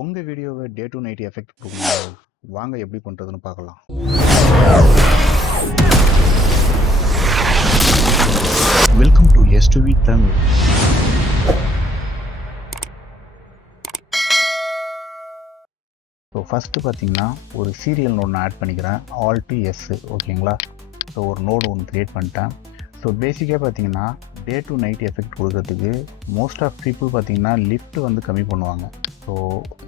உங்கள் வீடியோவை day to night effect கொடுக்கணும். வாங்க எப்படி பண்ணுறதுன்னு பார்க்கலாம். Welcome to S2V Tamil. So first பார்த்தீங்கன்னா ஒரு சீரியல் ஒன்று ஆட் பண்ணிக்கிறேன், Alt S. ஓகேங்களா. ஸோ ஒரு நோடு ஒன்று க்ரியேட் பண்ணிட்டேன். ஸோ பேசிக்காக பார்த்தீங்கன்னா டே டு நைட் எஃபெக்ட் கொடுக்கறதுக்கு மோஸ்ட் ஆஃப் பீப்புள் பார்த்தீங்கன்னா லிஃப்ட் வந்து கம்மி பண்ணுவாங்க. ஸோ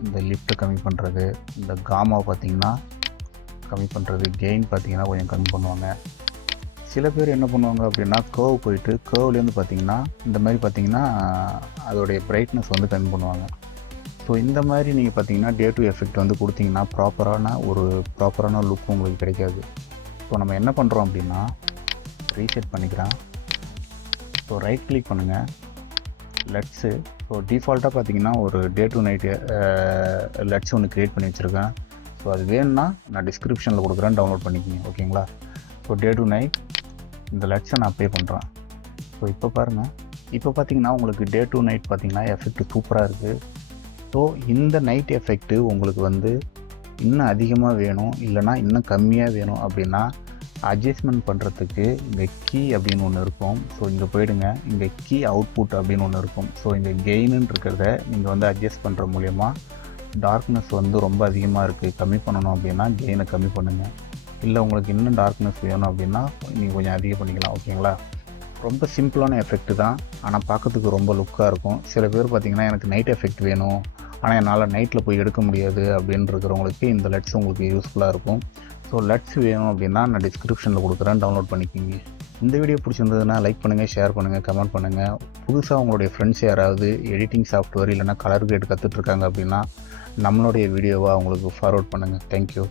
இந்த லிஃப்ட்டை கம்மி பண்ணுறது, இந்த காமாவை பார்த்தீங்கன்னா கம்மி பண்ணுறது, கெயின் பார்த்தீங்கன்னா கொஞ்சம் கம்மி பண்ணுவாங்க. சில பேர் என்ன பண்ணுவாங்க அப்படின்னா கர்வ் போயிட்டு கர்வ்லேருந்து பார்த்தீங்கன்னா இந்த மாதிரி பார்த்தீங்கன்னா அதோடைய பிரைட்னஸ் வந்து கம்மி பண்ணுவாங்க. ஸோ இந்த மாதிரி நீங்கள் பார்த்தீங்கன்னா டே டு எஃபெக்ட் வந்து கொடுத்தீங்கன்னா ப்ராப்பரான லுக் உங்களுக்கு கிடைக்காது. ஸோ நம்ம என்ன பண்ணுறோம் அப்படின்னா ரீசெட் பண்ணிக்கிறேன். ஸோ ரைட் கிளிக் பண்ணுங்கள், லெட்ஸு. ஸோ டிஃபால்ட்டாக பார்த்தீங்கன்னா ஒரு டே டு நைட் லெட்ஸ் ஒன்று க்ரியேட் பண்ணி வச்சுருக்கேன். ஸோ அது வேணும்னா நான் டிஸ்கிரிப்ஷனில் கொடுக்குறேன், டவுன்லோட் பண்ணிக்கிங்க. ஓகேங்களா. ஸோ டே டு நைட் இந்த லெட்ஸை நான் அப்ளை பண்ணுறேன். ஸோ இப்போ பாருங்கள், இப்போ பார்த்தீங்கன்னா உங்களுக்கு டே டு நைட் பார்த்தீங்கன்னா எஃபெக்ட் சூப்பராக இருக்குது. ஸோ இந்த நைட் எஃபெக்ட்டு உங்களுக்கு வந்து இன்னும் அதிகமாக வேணும், இல்லைனா இன்னும் கம்மியாக வேணும் அப்படின்னா அட்ஜஸ்ட்மெண்ட் பண்ணுறதுக்கு இங்கே கீ அப்படின்னு ஒன்று இருக்கும். ஸோ இங்கே போயிடுங்க, இங்கே கீ அவுட்புட் அப்படின்னு ஒன்று இருக்கும். ஸோ இங்கே கெயின்னு இருக்கிறத நீங்கள் வந்து அட்ஜஸ்ட் பண்ணுற மூலயமா டார்க்னஸ் வந்து ரொம்ப அதிகமாக இருக்குது, கம்மி பண்ணணும் அப்படின்னா கெயினை கம்மி பண்ணுங்கள். இல்லை உங்களுக்கு இன்னும் டார்க்னஸ் வேணும் அப்படின்னா நீங்கள் கொஞ்சம் அதிகம் பண்ணிக்கலாம். ஓகேங்களா. ரொம்ப சிம்பிளான எஃபெக்ட் தான், ஆனால் பார்க்கறதுக்கு ரொம்ப லுக்காக இருக்கும். சில பேர் பார்த்திங்கன்னா எனக்கு நைட் எஃபெக்ட் வேணும், ஆனால் என்னால் நைட்டில் போய் எடுக்க முடியாது அப்படின்னு இருக்கிறவங்களுக்கு இந்த லெட்ஸ் உங்களுக்கு யூஸ்ஃபுல்லாக இருக்கும். ஸோ லெட்ஸ் வேணும் அப்படின்னா நான் டிஸ்கிரிப்ஷனில் கொடுக்குறேன், டவுன்லோட் பண்ணிக்கிங்க. இந்த வீடியோ பிடிச்சிருந்ததுன்னா லைக் பண்ணுங்கள், ஷேர் பண்ணுங்கள், கமெண்ட் பண்ணுங்கள். புதுசாக உங்களுடைய ஃப்ரெண்ட்ஸ் யாராவது எடிட்டிங் சாஃப்ட்வேர் இல்லைனா கலர் கிரேட் கற்றுட்ருக்காங்க அப்படின்னா நம்மளுடைய வீடியோவை அவங்களுக்கு ஃபார்வர்ட் பண்ணுங்கள். தேங்க்யூ.